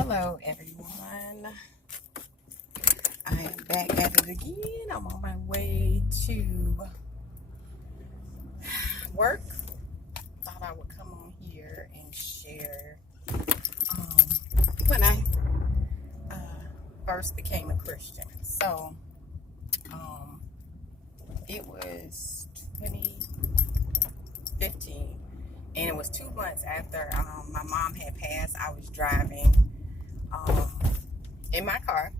Hello, everyone. I am back at it again. I'm on my way to work. Thought I would come on here and share when I first became a Christian. So, it was 2015, and it was 2 months after my mom had passed. I was driving in my car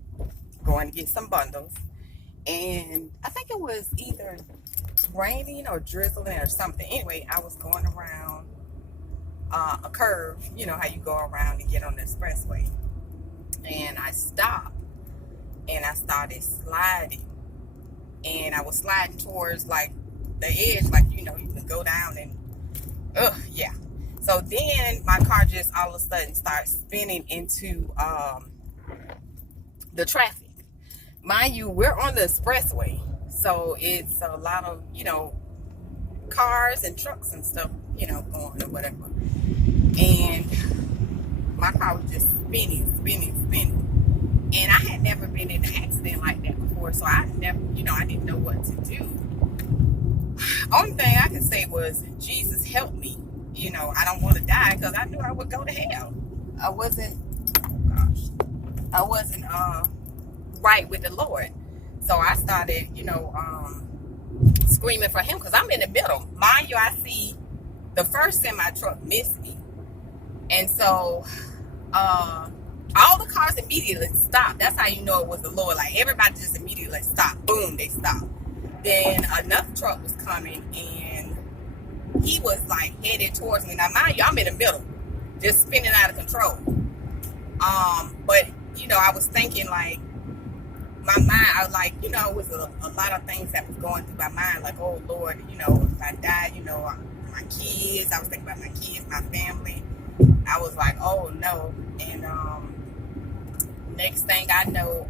going to get some bundles, and I think it was either raining or drizzling or something. Anyway, I was going around a curve, you know how you go around and get on the expressway, and I stopped and I started sliding, and I was sliding towards like the edge, like you can go down and yeah. So then my car just all of a sudden starts spinning into the traffic. Mind you, we're on the expressway, so it's a lot of cars and trucks and stuff going or whatever, and my car was just spinning, and I had never been in an accident like that before, so I didn't know what to do. Only thing I could say was, Jesus help me. I don't want to die, because I knew I would go to hell. I wasn't right with the Lord. So I started, screaming for him, because I'm in the middle. Mind you, I see the first semi truck miss me. And so all the cars immediately stopped. That's how you know it was the Lord. Like, everybody just immediately stopped. Boom, they stopped. Then another truck was coming, and he was like headed towards me. Now, mind you, I'm in the middle, just spinning out of control. But I was thinking, like, my mind, I was like, it was a lot of things that was going through my mind, like, oh Lord, if I die, my kids. I was thinking about my kids, my family. I was like, oh no. And next thing I know,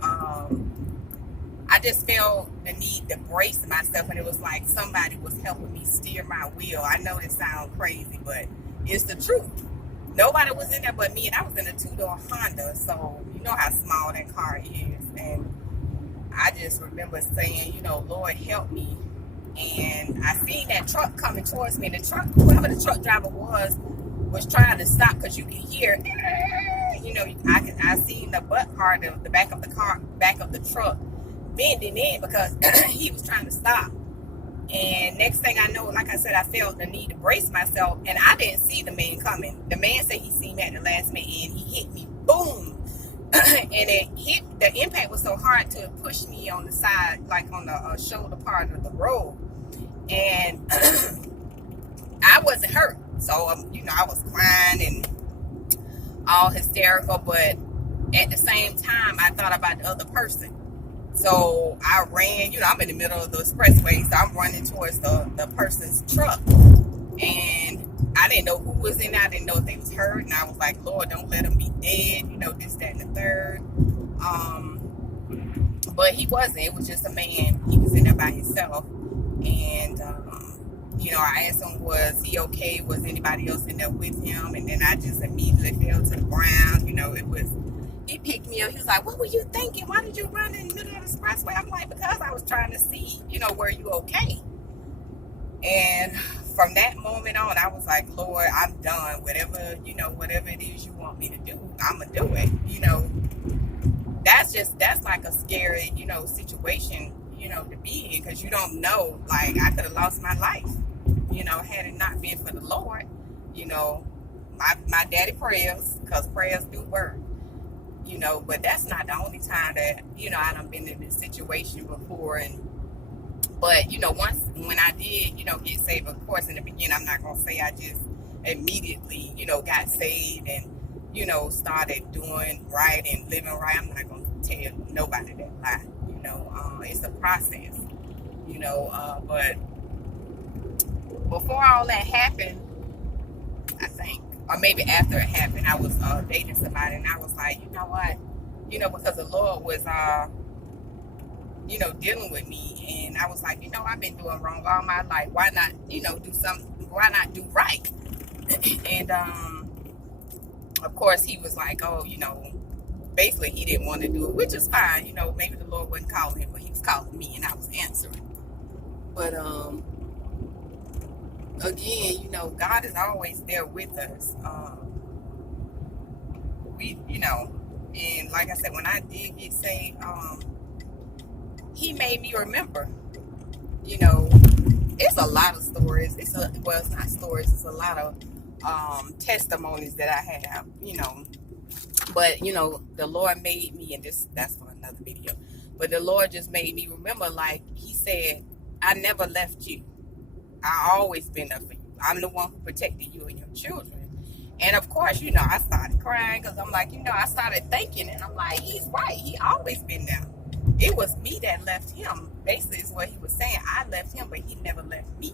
I just felt the need to brace myself, and it was like somebody was helping me steer my wheel. I know this sounds crazy, but it's the truth. Nobody was in there but me, and I was in a two-door Honda, so you know how small that car is. And I just remember saying, Lord, help me. And I seen that truck coming towards me. The truck, whoever the truck driver was trying to stop, because you can hear, I seen the butt part of the back of the car, back of the truck, bending in, because he was trying to stop. And next thing I know, like I said, I felt the need to brace myself, and I didn't see the man coming. The man said he seen me at the last minute, and he hit me, boom. And the impact was so hard to push me on the side, like on the shoulder part of the road. And I wasn't hurt. So, I was crying and all hysterical, but at the same time, I thought about the other person. So I ran, I'm in the middle of the expressway, so I'm running towards the person's truck. And I didn't know who was in there. I didn't know if they was hurt. And I was like, Lord, don't let them be dead, this, that, and the third. But he wasn't. It was just a man. He was in there by himself. And, I asked him, was he okay? Was anybody else in there with him? And then I just immediately fell to the ground. He picked me up. He was like, what were you thinking? Why did you run in the middle of the expressway? I'm like, because I was trying to see, were you okay? And from that moment on, I was like, Lord, I'm done. Whatever it is you want me to do, I'm going to do it. That's like a scary, situation, to be in, because you don't know, like, I could have lost my life, had it not been for the Lord, my daddy prayers, because prayers do work. But that's not the only time that, I done been in this situation before. But once, when I did, get saved, of course, in the beginning, I'm not going to say I just immediately, got saved and, started doing right and living right. I'm not going to tell nobody that lie, it's a process, but before all that happened, I think, or maybe after it happened, I was dating somebody, and I was like, you know what, because the Lord was, dealing with me, and I was like, I've been doing wrong all my life. Why not, do something? Why not do right? And of course, he was like, oh, basically he didn't want to do it, which is fine. Maybe the Lord wasn't calling him, but he was calling me, and I was answering. But again, God is always there with us. And like I said, when I did get saved, he made me remember. It's a lot of stories. It's not stories. It's a lot of testimonies that I have. But the Lord made me, and that's for another video. But the Lord just made me remember, like He said, I never left you. I always been there for you. I'm the one who protected you and your children. And of course, I started crying because I'm like, I started thinking, and I'm like, He's right. He always been there. It was me that left Him. Basically, is what He was saying. I left Him, but He never left me.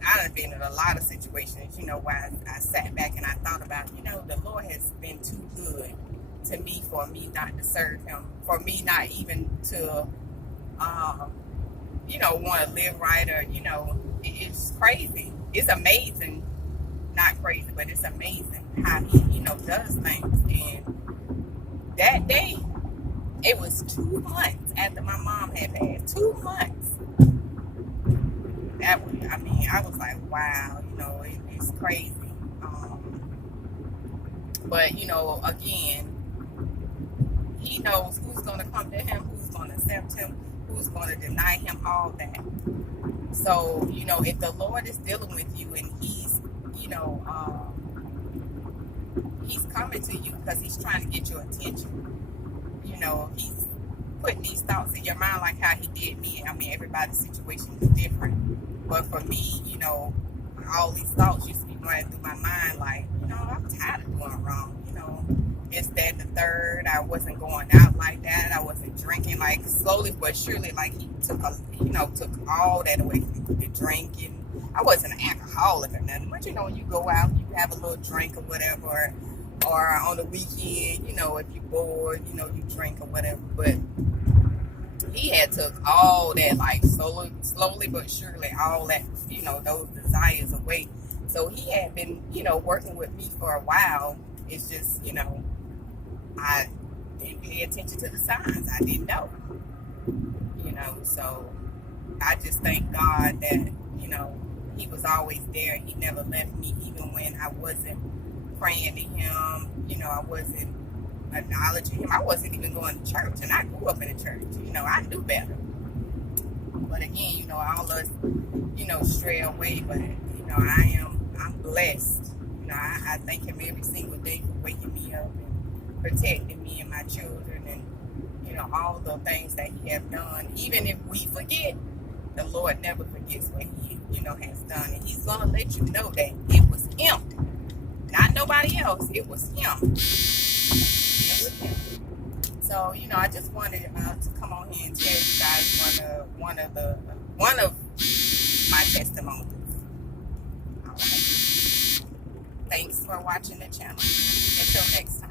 I done been in a lot of situations, where I sat back and I thought about, the Lord has been too good to me for me not to serve Him, for me not even to, want to live right, or, it's crazy. It's amazing. Not crazy, but it's amazing how He, does things. And that day, it was 2 months after my mom had passed. 2 months. I was like, wow, it's crazy. But, again, He knows who's going to come to Him, who's going to accept Him, who's going to deny Him, all that. So, if the Lord is dealing with you and He's, He's coming to you because He's trying to get your attention, He's putting these thoughts in your mind like how He did me. Everybody's situation is different. But for me, all these thoughts used to be running through my mind like, I'm tired of doing wrong. It's that and the third. I wasn't going out like that. I wasn't drinking. Like, slowly but surely, like, He took all that away from me, the drinking. I wasn't an alcoholic or nothing. But, when you go out, you have a little drink or whatever. Or on the weekend, if you're bored, you drink or whatever. But He had took all that, like, slowly but surely, all that, those desires away. So He had been, working with me for a while. It's just, I didn't pay attention to the signs. I didn't know, so I just thank God that, He was always there. He never left me, even when I wasn't praying to Him, I wasn't acknowledging Him. I wasn't even going to church, and I grew up in a church. I knew better. But again, all of us, stray away. But I'm blessed. I thank Him every single day for waking me up and protecting me and my children, and all the things that He have done. Even if we forget, the Lord never forgets what He has done, and He's gonna let you know that it was Him. Not nobody else. It was Him. It was Him. So, I just wanted to come on here and tell you guys one of my testimonies. All right. Thanks for watching the channel. Until next time.